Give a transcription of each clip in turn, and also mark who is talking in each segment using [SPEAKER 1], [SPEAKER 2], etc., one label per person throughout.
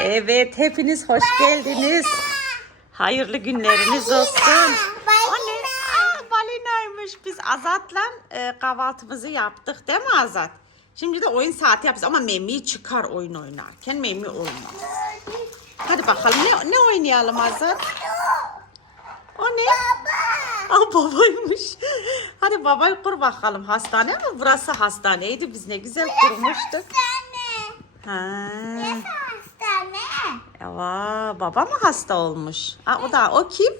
[SPEAKER 1] Evet, hepiniz hoş geldiniz. Hayırlı günleriniz olsun. Anne, aa, balinaymış. Biz Azat'la e, kahvaltımızı yaptık değil mi Azat? Şimdi de oyun saati yapacağız ama Memi çıkar oyun oynarken. Memi olmaz. Hadi bakalım ne, ne oynayalım Azat? O ne? Aa, babaymış. Hadi babayı kur bakalım. Hastane mi? Burası hastaneydi. Biz ne güzel kurmuştuk. Ha.
[SPEAKER 2] Hastane.
[SPEAKER 1] Ya baba mı hasta olmuş? Aa, o da o kim?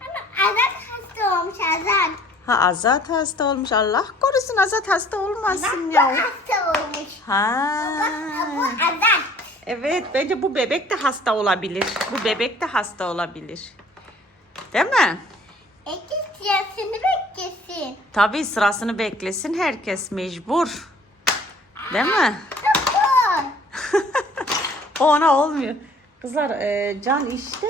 [SPEAKER 2] Ama Azat hasta olmuş Azat.
[SPEAKER 1] Ha Azat hasta olmuş. Allah korusun Azat hasta olmasın
[SPEAKER 2] Azat
[SPEAKER 1] ya.
[SPEAKER 2] hasta olmuş.
[SPEAKER 1] Ha.
[SPEAKER 2] Bu Azat.
[SPEAKER 1] Evet bence bu bebek de hasta olabilir. Bu bebek de hasta olabilir. Değil mi?
[SPEAKER 2] İki siyasını beklesin.
[SPEAKER 1] Tabii sırasını beklesin herkes mecbur. Değil mi? O ona olmuyor. Kızlar e, Can işte.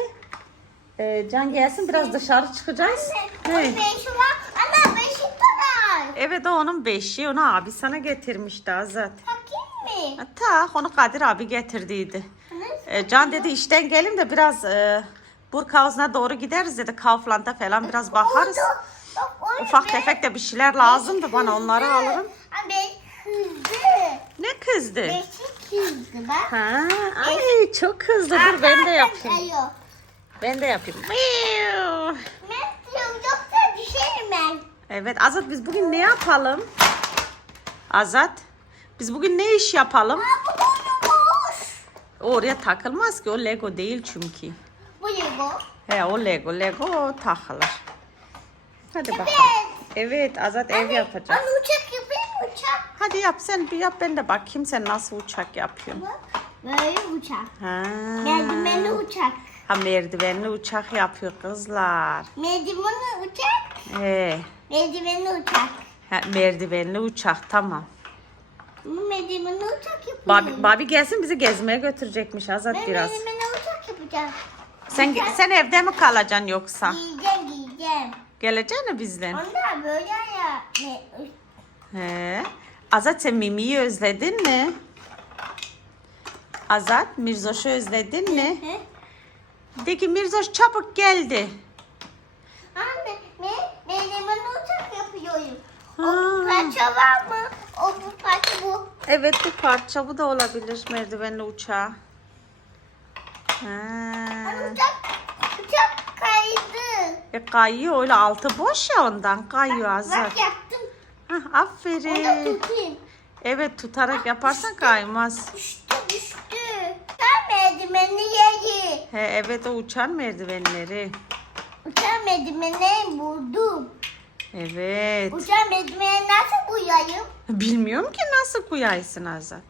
[SPEAKER 1] E, Can gelsin biraz dışarı çıkacağız.
[SPEAKER 2] Bu
[SPEAKER 1] Hey.
[SPEAKER 2] beşi var. Ana beşi kadar.
[SPEAKER 1] Evet o onun beşi. Onu abi sana getirmişti Azat.
[SPEAKER 2] Takayım mı?
[SPEAKER 1] Ta onu Kadir abi getirdiydi. E, Can dedi işten gelin de biraz e, Burkhavuz'una doğru gideriz dedi. Kaufland'a falan biraz bakarız. Ufak
[SPEAKER 2] beş-
[SPEAKER 1] tefek de bir şeyler lazımdı bana onları alırım.
[SPEAKER 2] Beş kızdı.
[SPEAKER 1] Ne kızdı?
[SPEAKER 2] Beşi kızdı bak.
[SPEAKER 1] Ha, ay çok hızlı dur ben de yapayım. Ben de yapayım. Miau.
[SPEAKER 2] Diyorum yoksa düşerim ben.
[SPEAKER 1] Evet Azat biz bugün ne yapalım? Azat biz bugün ne iş yapalım?
[SPEAKER 2] Aa, bu boş.
[SPEAKER 1] Oraya takılmaz ki o Lego değil çünkü.
[SPEAKER 2] Bu Lego.
[SPEAKER 1] He o Lego Lego takılır. Hadi bakalım.
[SPEAKER 2] Evet.
[SPEAKER 1] Azat ev yapacak.
[SPEAKER 2] Anne uçak?
[SPEAKER 1] Hadi yap sen bir yap ben de bakayım sen nasıl uçak yapıyorsun.
[SPEAKER 2] Böyle uçak.
[SPEAKER 1] Ha.
[SPEAKER 2] Merdivenli uçak.
[SPEAKER 1] Ha merdivenli uçak yapıyor kızlar.
[SPEAKER 2] Merdivenli uçak.
[SPEAKER 1] He.
[SPEAKER 2] Merdivenli uçak.
[SPEAKER 1] Ha, merdivenli uçak tamam.
[SPEAKER 2] Merdivenli uçak yapıyorum.
[SPEAKER 1] Babi, Babi gelsin bizi gezmeye götürecekmiş Azat
[SPEAKER 2] Ben
[SPEAKER 1] biraz.
[SPEAKER 2] merdivenli uçak yapacağım.
[SPEAKER 1] Sen sen evde mi kalacaksın yoksa?
[SPEAKER 2] Giyeceğim giyeceğim.
[SPEAKER 1] Geleceksin mi bizden?
[SPEAKER 2] Onlar böyle ya.
[SPEAKER 1] He. Azat Mimi'yi özledin mi? Azat Mirzoş'u özledin mi? De ki Mirzoş çabuk geldi.
[SPEAKER 2] Anne ben merdivenli uçak yapıyorum. O
[SPEAKER 1] Ha.
[SPEAKER 2] parça var mı? O bu parça bu.
[SPEAKER 1] Evet bu parça bu da olabilir merdivenli uçağı. Ha.
[SPEAKER 2] Uçak, uçak kaydı.
[SPEAKER 1] E kayıyor öyle altı boş ya ondan kayıyor Azat.
[SPEAKER 2] Bak yaptım.
[SPEAKER 1] Hah,
[SPEAKER 2] Onu
[SPEAKER 1] aferin.
[SPEAKER 2] tutayım.
[SPEAKER 1] Evet tutarak yaparsan kaymaz.
[SPEAKER 2] Düştü düştü. Uçak merdivenli yeri.
[SPEAKER 1] He evet o uçan merdivenleri.
[SPEAKER 2] Uçak merdiveni buldum.
[SPEAKER 1] Evet.
[SPEAKER 2] Uçak merdiveni nasıl buyayım?
[SPEAKER 1] Bilmiyorum ki nasıl kuyaysın Azat.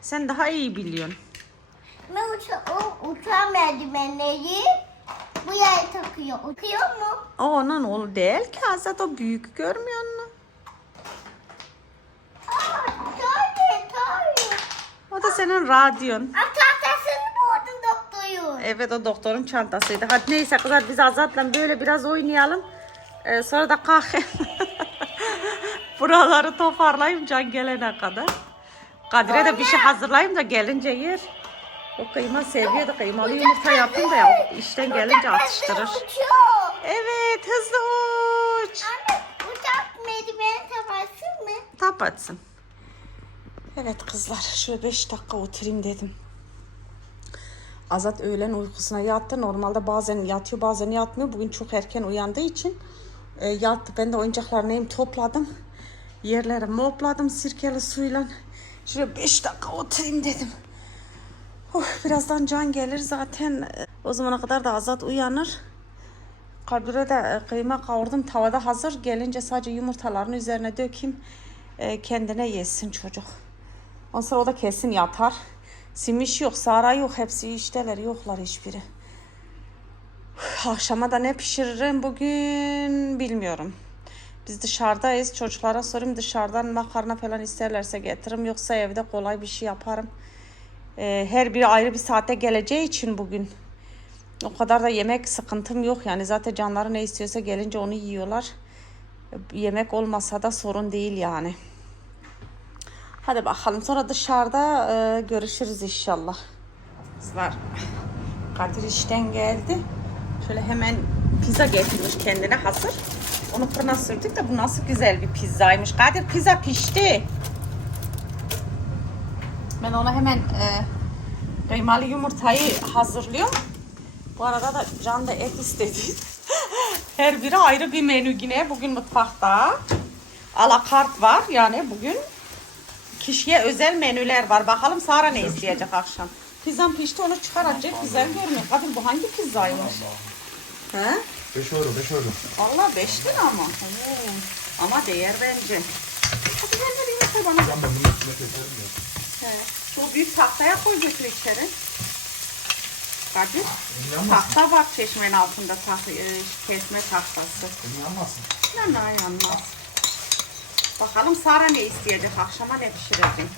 [SPEAKER 1] Sen daha iyi biliyorsun.
[SPEAKER 2] Ben uça o uçak merdivenleri bu yere takıyor. Takıyor mu?
[SPEAKER 1] O onun oğlu değil ki Azat o büyük görmüyor musun?
[SPEAKER 2] Aa, tabii tabii.
[SPEAKER 1] Da senin radyon.
[SPEAKER 2] Tahtasını buldum doktorun.
[SPEAKER 1] Evet o doktorun çantasıydı. Hadi neyse kızlar biz Azat'la böyle biraz oynayalım. Ee, sonra da kalkayım. Buraları toparlayayım can gelene kadar. Kadir'e de bir şey hazırlayayım da gelince yer. O kıyma seviyor da kıymalı yumurta yapayım da ya. işten gelince atıştırır. Evet hızlı uç.
[SPEAKER 2] Anne uçak merdiveni taparsın mı?
[SPEAKER 1] Kapatsın. Evet kızlar şöyle 5 dakika oturayım dedim. Azat öğlen uykusuna yattı. Normalde bazen yatıyor bazen yatmıyor. Bugün çok erken uyandığı için e, yattı. Ben de oyuncaklarını hem topladım. Yerleri mopladım sirkeli suyla. Şöyle 5 dakika oturayım dedim. Oh, birazdan Can gelir zaten. O zamana kadar da Azat uyanır. Kadir'e de e, kıyma kavurdum tavada hazır. Gelince sadece yumurtaların üzerine dökeyim. E, kendine yesin çocuk. Ondan sonra o da kesin yatar. Simiş yok, Sara yok. Hepsi işteler. Yoklar hiçbiri. Akşama da ne pişiririm bugün bilmiyorum. Biz dışarıdayız. Çocuklara sorayım dışarıdan makarna falan isterlerse getiririm. Yoksa evde kolay bir şey yaparım. E, her biri ayrı bir saate geleceği için bugün. O kadar da yemek sıkıntım yok yani zaten canları ne istiyorsa gelince onu yiyorlar. Yemek olmasa da sorun değil yani. Hadi bakalım sonra dışarıda e, görüşürüz inşallah. Kızlar Kadir işten geldi. Şöyle hemen pizza getirmiş kendine hazır. Onu fırına sürdük de bu nasıl güzel bir pizzaymış. Kadir pizza pişti. Ben ona hemen e, kıymalı yumurtayı hazırlıyorum. Bu arada da Can da et istedi. Her biri ayrı bir menü yine bugün mutfakta. Alakart var yani bugün kişiye özel menüler var. Bakalım Sara ne isteyecek akşam. Pizzam pişti onu çıkaracak. Güzel görünüyor. Kadın bu hangi pizzaymış? He?
[SPEAKER 3] 5 euro 5 euro.
[SPEAKER 1] Valla 5 lira ama. Oo. Ama değer bence. Hadi ver ver yumurta bana.
[SPEAKER 3] Ben ben bunun üstüne keserim ya.
[SPEAKER 1] He. Şu büyük tahtaya koy götür içeri. Kadir.
[SPEAKER 3] Yanmasın.
[SPEAKER 1] Tahta var çeşmenin altında tahta, e, kesme tahtası.
[SPEAKER 3] Yanmasın.
[SPEAKER 1] Ne ne yanmaz. Bakalım Sara ne isteyecek akşama ne pişireceğim.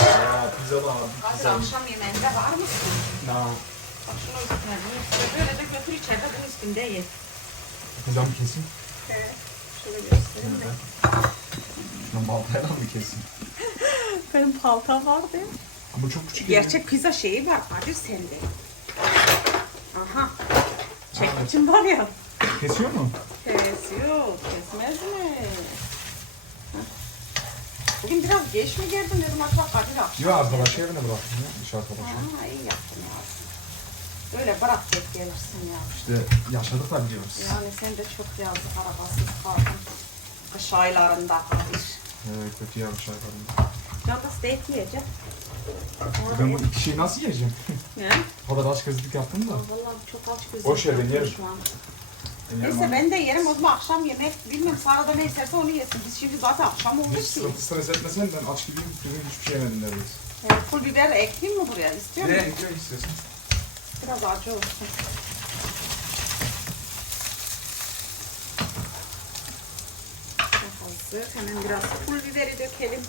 [SPEAKER 3] Aa pizza da abi. Pizza.
[SPEAKER 1] akşam yemeğinde var mısın?
[SPEAKER 3] Na.
[SPEAKER 1] Bak şunu üstüne, böyle de götür içeride bunun üstünde ye.
[SPEAKER 3] Pizza mı keseyim?
[SPEAKER 1] He. Şöyle göstereyim de.
[SPEAKER 3] Ben baltayla mı keseyim?
[SPEAKER 1] Benim palta vardı.
[SPEAKER 3] Ama çok küçük. ya.
[SPEAKER 1] Gerçek pizza şeyi var Kadir sende. Aha. Çekiçim var ya.
[SPEAKER 3] Kesiyor mu?
[SPEAKER 1] Kesiyor. Kesmez mi? Bugün biraz geç mi geldin dedim acaba Kadir akşam.
[SPEAKER 3] Yok arkadaş yerine bıraktım ya. Dış arkadaş.
[SPEAKER 1] Ha iyi yaptın ya. Böyle bırak git gelirsin ya.
[SPEAKER 3] İşte yaşadık da biliyoruz.
[SPEAKER 1] Yani sen de çok yazık arabasız kaldın. Kış aylarında Kadir.
[SPEAKER 3] Evet kötü yarış yaparım.
[SPEAKER 1] Ya da steak yiyecek.
[SPEAKER 3] Ben bu iki şeyi nasıl yiyeceğim?
[SPEAKER 1] Ne?
[SPEAKER 3] o kadar aç gözlük yaptım da.
[SPEAKER 1] Vallahi çok aç gözüm.
[SPEAKER 3] Boş ver, ben yerim.
[SPEAKER 1] şu an. Neyse ben de yerim o zaman akşam yemek bilmiyorum Sara da ne isterse onu yesin. Biz şimdi zaten akşam oldu ki.
[SPEAKER 3] sıkıntı stres etmesen ben aç gibiyim. Bugün hiçbir şey yemedim neredeyse.
[SPEAKER 1] Yani pul biber ekleyeyim mi buraya? İstiyor
[SPEAKER 3] Ne
[SPEAKER 1] musun?
[SPEAKER 3] ekliyor istiyorsun?
[SPEAKER 1] Biraz acı olsun. Hazır. Hemen biraz pul biberi dökelim.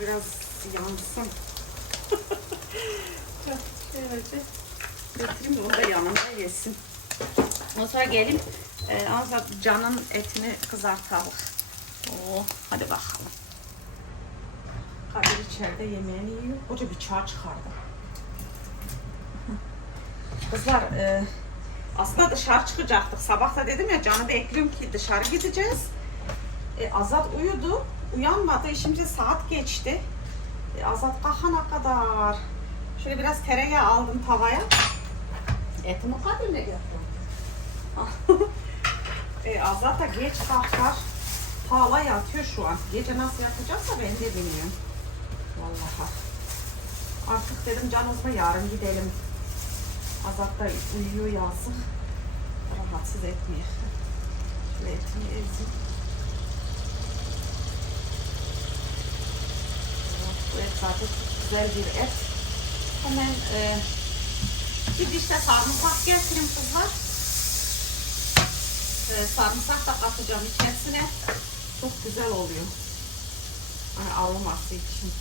[SPEAKER 1] Biraz yansın. Şöylece götüreyim de onu da yanında yesin. Ondan sonra gelin. E, sonra canın etini kızartalım. Oo, hadi bakalım. Kadir içeride yemeğini yiyor. Koca bir çağ çıkardı. Kızlar e, aslında dışarı çıkacaktık. Sabah da dedim ya canı bekliyorum ki dışarı gideceğiz. E, Azat uyudu. Uyanmadı. İşimize saat geçti. E, Azat kalkana kadar. Şöyle biraz tereyağı aldım tavaya. Etimi kadirle yapıyorum. e, Azat da geç kalkar. Hala yatıyor şu an. Gece nasıl yatacaksa ben de bilmiyorum. Vallahi. Artık dedim can o zaman yarın gidelim. Azat da uyuyor yazık. Rahatsız etmiyor. Şöyle etini ezeyim. Bu et zaten güzel bir et. Hemen e, bir dişte sarımsak getireyim kızlar. E, sarımsak da katacağım içerisine. Çok güzel oluyor. Aroması için.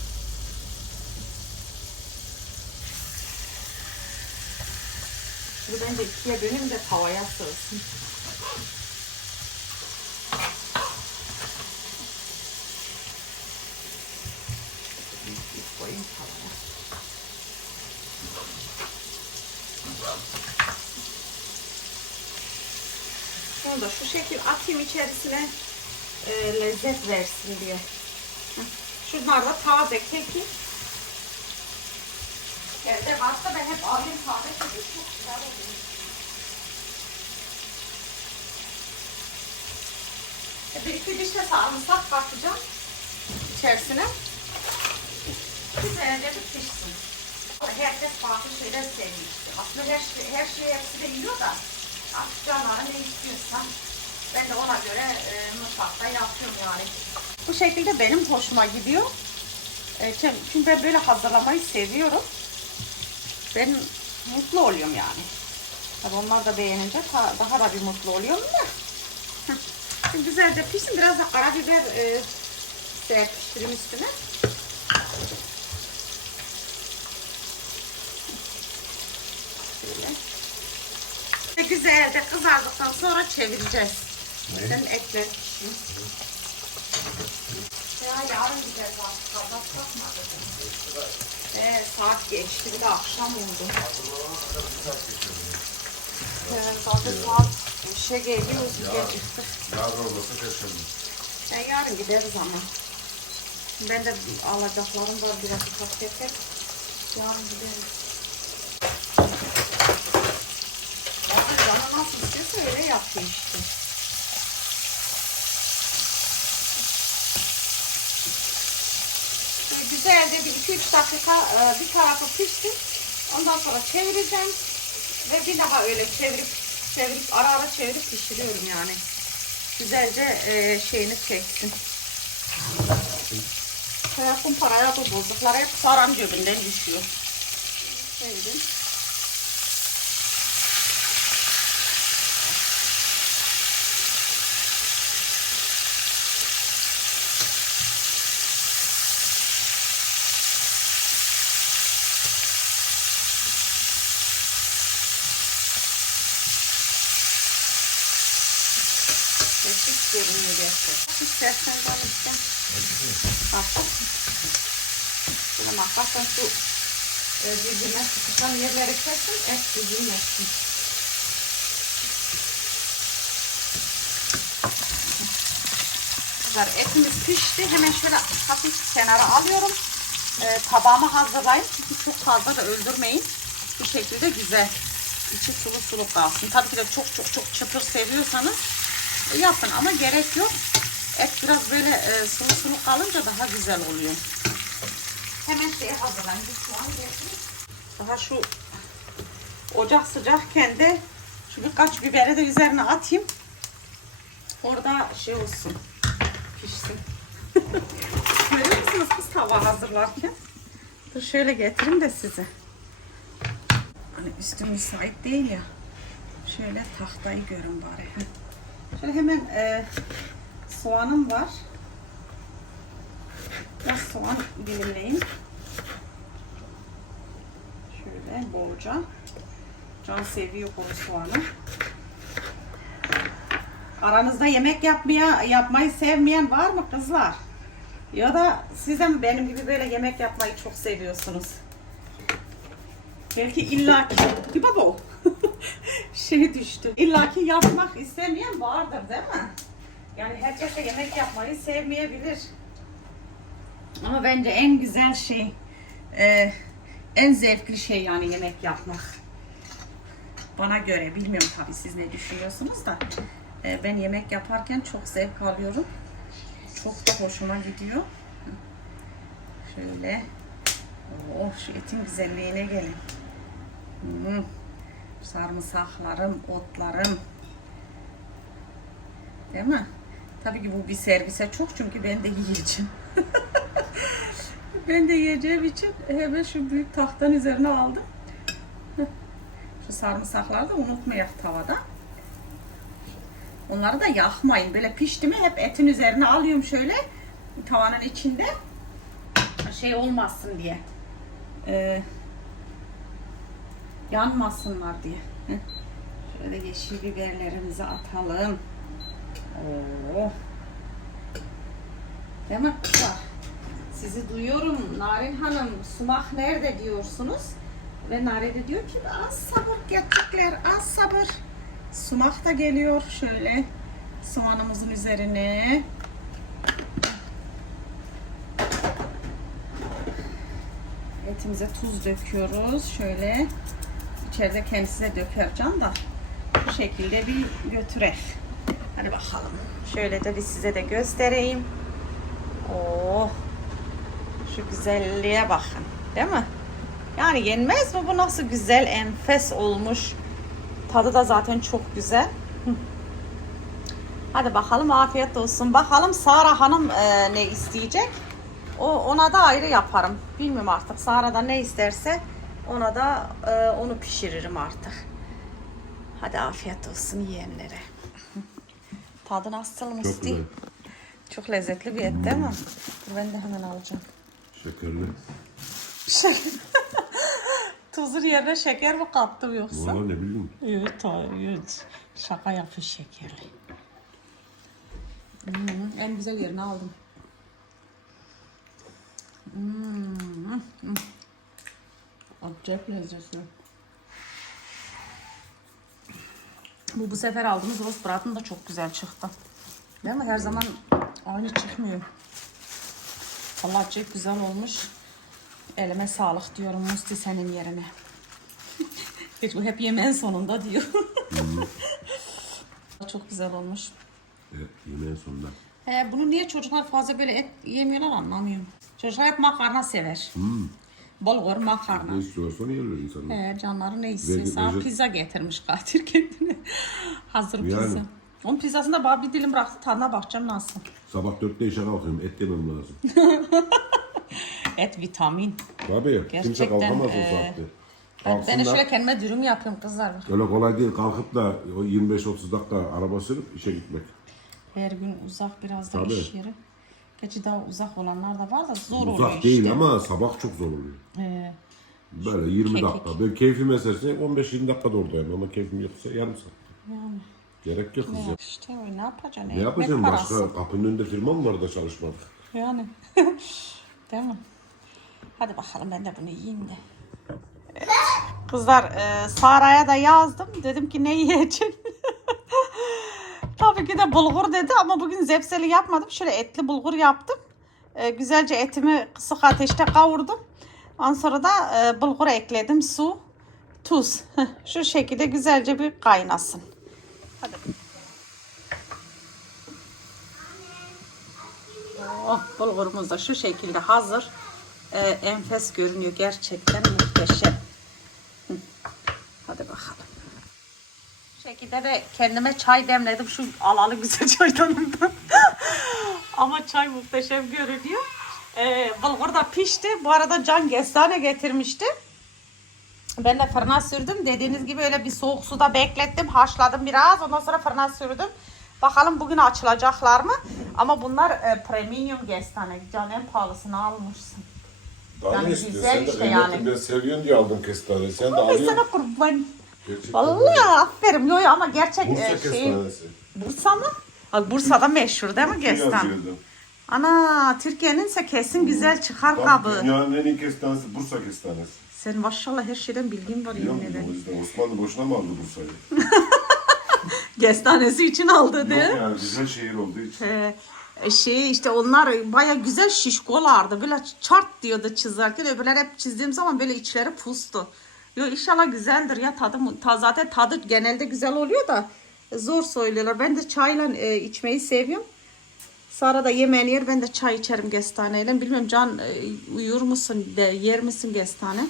[SPEAKER 1] Bunu bence ikiye böleyim de tavaya sığsın. Koyayım tavaya. Şunu da şu şekil atayım içerisine e, lezzet versin diye. Şunlar da taze keki. Evde varsa ben hep alayım taze keki. Çok güzel oluyor. E, Bir iki diş de sarımsak katacağım içerisine. Güzelce de pişsin. Herkes farklı şeyler sevmişti. Aslında her şey, her şey hepsi de yiyor da artık canları ne istiyorsa ben de ona göre e, mutfakta yapıyorum yani. Bu şekilde benim hoşuma gidiyor. E, çünkü ben böyle hazırlamayı seviyorum. Ben mutlu oluyorum yani. Tabii onlar da beğenince ta- daha da bir mutlu oluyorum da. Şimdi güzelce pişsin. Biraz da karabiber e, serpiştireyim üstüne. Güzelce kızardıktan sonra çevireceğiz. Sen etleri pişsin. Ya yarın gideriz artık. Fazla kalkmadı. Ee, saat geçti. Bir de akşam oldu. Evet, zaten saat 5'e geliyoruz. Geciktik.
[SPEAKER 4] Yarın olmasa perşembe.
[SPEAKER 1] Ya yarın gideriz ama. Ben de alacaklarım var biraz ufak tefek. Yarın gideriz. Abi canı nasıl istiyorsa öyle yapıyor işte. Böyle güzelce bir iki üç dakika e, bir tarafı pişsin. Ondan sonra çevireceğim. Ve bir daha öyle çevirip çevirip ara ara çevirip pişiriyorum yani. Güzelce e, şeyini çeksin. Hayatım paraya bu bozuklar hep saran cebinden düşüyor. Çevirin. Eşit görünüyor gerçekten. İstersen ben istem. Bak. Şöyle makarsan şu e, birbirine sıkışan yerleri kesin, et düzülmesin. Güzel, etimiz pişti. Hemen şöyle hafif kenara alıyorum. E, tabağıma hazırlayın. Çünkü çok fazla da öldürmeyin. Bu şekilde güzel. İçi sulu sulu kalsın. Tabii ki de çok çok çok çıtır seviyorsanız yapın ama gerek yok. Et biraz böyle e, sulu sulu kalınca daha güzel oluyor. Hemen şeye soğan getireyim. Daha şu ocak sıcakken de şu birkaç biberi de üzerine atayım. Orada şey olsun. Pişsin. Görüyor musunuz kız tava hazırlarken? Dur şöyle getireyim de size. Hani üstü müsait değil ya. Şöyle tahtayı görün bari. Şöyle hemen e, soğanım var. Biraz soğan dilimleyin. Şöyle bolca. Can seviyor bol soğanı. Aranızda yemek yapmaya yapmayı sevmeyen var mı kızlar? Ya da siz benim gibi böyle yemek yapmayı çok seviyorsunuz? Belki illaki bir baba. şey düştü. İllaki yapmak istemeyen vardır değil mi? Yani herkes de yemek yapmayı sevmeyebilir. Ama bence en güzel şey, e, en zevkli şey yani yemek yapmak. Bana göre, bilmiyorum tabii siz ne düşünüyorsunuz da. e, ben yemek yaparken çok zevk alıyorum. Çok da hoşuma gidiyor. Şöyle. Oh şu etin güzelliğine gelin. Hmm. Sarımsaklarım, otlarım. Değil mi? Tabii ki bu bir servise çok çünkü ben de yiyeceğim. ben de yiyeceğim için hemen şu büyük tahtanın üzerine aldım. Şu sarımsakları da unutmayak tavada. Onları da yakmayın. Böyle pişti mi hep etin üzerine alıyorum şöyle tavanın içinde. Şey olmasın diye. Ee, yanmasınlar diye. Şöyle yeşil biberlerimizi atalım. Oo. Değil mi kızlar? Sizi duyuyorum Narin Hanım. Sumak nerede diyorsunuz? Ve Nare de diyor ki az sabır gerçekler az sabır. Sumak da geliyor şöyle soğanımızın üzerine. Etimize tuz döküyoruz. Şöyle içeride kendisi de döker can da bu şekilde bir götürek. Hadi bakalım. Şöyle de bir size de göstereyim. Oh. Şu güzelliğe bakın. Değil mi? Yani yenmez mi? Bu nasıl güzel, enfes olmuş. Tadı da zaten çok güzel. Hadi bakalım afiyet olsun. Bakalım Sara Hanım e, ne isteyecek? O ona da ayrı yaparım. Bilmiyorum artık. Sara da ne isterse ona da e, onu pişiririm artık. Hadi afiyet olsun yiyenlere. Tadı nasıl
[SPEAKER 4] Çok
[SPEAKER 1] Musti?
[SPEAKER 4] güzel.
[SPEAKER 1] Çok lezzetli bir et değil mi? Dur Ben de hemen alacağım.
[SPEAKER 4] Şekerli.
[SPEAKER 1] Şey. Tuzun yerine şeker mi kattım yoksa?
[SPEAKER 4] Valla ne bileyim.
[SPEAKER 1] Evet, evet. Şaka yapış şekerli. Hmm, en güzel yerini aldım. Hmm. Acayip lezzetli. Bu bu sefer aldığımız roast braten da çok güzel çıktı. Değil mi? Her zaman aynı çıkmıyor. Allah çok güzel olmuş. Elime sağlık diyorum Musti senin yerine. Hiç bu hep yemeğin sonunda diyor. çok güzel olmuş.
[SPEAKER 4] Evet, yemeğin sonunda.
[SPEAKER 1] He, bunu niye çocuklar fazla böyle et yemiyorlar anlamıyorum. Çocuklar hep makarna sever. Bulgur, makarna.
[SPEAKER 4] Ne istiyorsan yerler insanlar.
[SPEAKER 1] He, canları ne istiyor?
[SPEAKER 4] Ve-
[SPEAKER 1] Sana
[SPEAKER 4] ve-
[SPEAKER 1] pizza getirmiş Kadir kendine. Hazır pizza.
[SPEAKER 4] Yani.
[SPEAKER 1] Onun pizzasını da bana bir dilim bıraktı tadına bakacağım nasıl.
[SPEAKER 4] Sabah dörtte işe kalkıyorum. Et yemem lazım.
[SPEAKER 1] Et vitamin.
[SPEAKER 4] Tabii. Kimse
[SPEAKER 1] Gerçekten,
[SPEAKER 4] kalkamaz o
[SPEAKER 1] e,
[SPEAKER 4] saatte.
[SPEAKER 1] Ben, ben de
[SPEAKER 4] Kalksınlar.
[SPEAKER 1] şöyle kendime dürüm yapıyorum kızlar.
[SPEAKER 4] Öyle kolay değil kalkıp da o 25-30 dakika araba sürüp işe gitmek.
[SPEAKER 1] Her gün uzak biraz da
[SPEAKER 4] Tabii.
[SPEAKER 1] iş yeri. Gerçi daha uzak olanlar da var da zor oluyor
[SPEAKER 4] Uzak
[SPEAKER 1] işte.
[SPEAKER 4] değil ama sabah çok zor oluyor.
[SPEAKER 1] He.
[SPEAKER 4] Böyle 20
[SPEAKER 1] Kekik.
[SPEAKER 4] dakika. Ben keyfim eserse 15-20 dakikada oradayım ama keyfim yoksa yarım saat. Gerek yok bize.
[SPEAKER 1] İşte öyle ne yapacaksın?
[SPEAKER 4] Ne
[SPEAKER 1] Ekmek
[SPEAKER 4] yapacağım
[SPEAKER 1] parası.
[SPEAKER 4] başka? Kapının önünde firma mı var da çalışmadık?
[SPEAKER 1] Yani. Değil mi? Hadi bakalım ben de bunu yiyeyim de. Evet. Kızlar e, Sara'ya da yazdım. Dedim ki ne yiyeceksin? Tabii ki de bulgur dedi ama bugün zepseli yapmadım. Şöyle etli bulgur yaptım. E, güzelce etimi kısık ateşte kavurdum. Ondan sonra da e, bulgur ekledim. Su, tuz. Şu şekilde güzelce bir kaynasın. Hadi. Oh, bulgurumuz da şu şekilde hazır. Ee, enfes görünüyor gerçekten muhteşem. Hadi bakalım. Şekilde de kendime çay demledim şu alalı güzel çaydanımdan. Ama çay muhteşem görünüyor. Ee, bulgur da pişti. Bu arada Can Gestane getirmişti. Ben de fırına sürdüm. Dediğiniz gibi öyle bir soğuk suda beklettim. Haşladım biraz. Ondan sonra fırına sürdüm. Bakalım bugün açılacaklar mı? Ama bunlar e, premium gestane. Can en pahalısını almışsın.
[SPEAKER 4] Daha
[SPEAKER 1] Yani
[SPEAKER 4] ne istiyorsun?
[SPEAKER 1] güzel
[SPEAKER 4] Sen de
[SPEAKER 1] işte
[SPEAKER 4] kıymetli
[SPEAKER 1] yani.
[SPEAKER 4] Ben seviyorsun diye aldım kestane. Sen de
[SPEAKER 1] Ay
[SPEAKER 4] alıyorsun.
[SPEAKER 1] sana kurban.
[SPEAKER 4] Gerçekten.
[SPEAKER 1] Vallahi aferin. Yo, yo, ama gerçek
[SPEAKER 4] Bursa
[SPEAKER 1] e, şey.
[SPEAKER 4] kestanesi.
[SPEAKER 1] Bursa mı? Ay, Bursa'da meşhur değil mi gestan?
[SPEAKER 4] yazıyordu?
[SPEAKER 1] Ana Türkiye'nin ise kesin güzel çıkar
[SPEAKER 4] Bak,
[SPEAKER 1] kabı.
[SPEAKER 4] Dünyanın en iyi kestanesi Bursa kestanesi.
[SPEAKER 1] Sen maşallah her şeyden bilgin var
[SPEAKER 4] Biliyor
[SPEAKER 1] yemin
[SPEAKER 4] musun? O
[SPEAKER 1] ederim.
[SPEAKER 4] yüzden Osmanlı boşuna mı aldı Bursa'yı?
[SPEAKER 1] Gestanesi için aldı değil
[SPEAKER 4] Yok
[SPEAKER 1] mi?
[SPEAKER 4] yani güzel şehir olduğu için.
[SPEAKER 1] Ee, şey işte onlar baya güzel şişkolardı. Böyle çart diyordu çizerken. Öbürler hep çizdiğim zaman böyle içleri pustu. Yo inşallah güzeldir ya tadı. Ta, zaten tadı genelde güzel oluyor da zor söylüyorlar. Ben de çayla e, içmeyi seviyorum. Sara da yemeğini yer. Ben de çay içerim gestaneyle. Bilmiyorum Can e, uyur musun de yer misin gestane?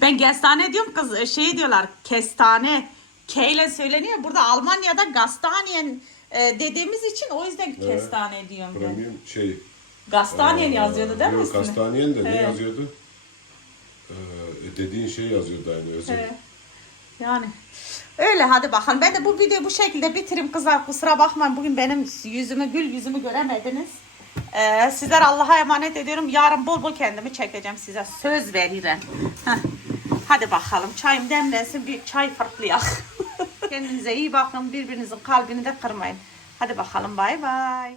[SPEAKER 1] Ben kestane diyorum kız e, şey diyorlar kestane K ile söyleniyor. Burada Almanya'da Gastanien e, dediğimiz için o yüzden kestane diyorum ben.
[SPEAKER 4] Premium şey.
[SPEAKER 1] Gastanien yazıyordu değil mi
[SPEAKER 4] Yok
[SPEAKER 1] üstüne?
[SPEAKER 4] Kastaniyen de ne
[SPEAKER 1] Evet.
[SPEAKER 4] yazıyordu? Ee, dediğin şey yazıyordu aynı.
[SPEAKER 1] Evet. Yani öyle hadi bakalım. Ben de bu videoyu bu şekilde bitireyim kızlar. Kusura bakmayın bugün benim yüzümü gül yüzümü göremediniz. Ee, sizler Allah'a emanet ediyorum. Yarın bol bol kendimi çekeceğim size. Söz veririm. Heh. Hadi bakalım çayım demlensin bir çay fırtlayak. Kendinize iyi bakın. Birbirinizin kalbini de kırmayın. Hadi bakalım bay bay.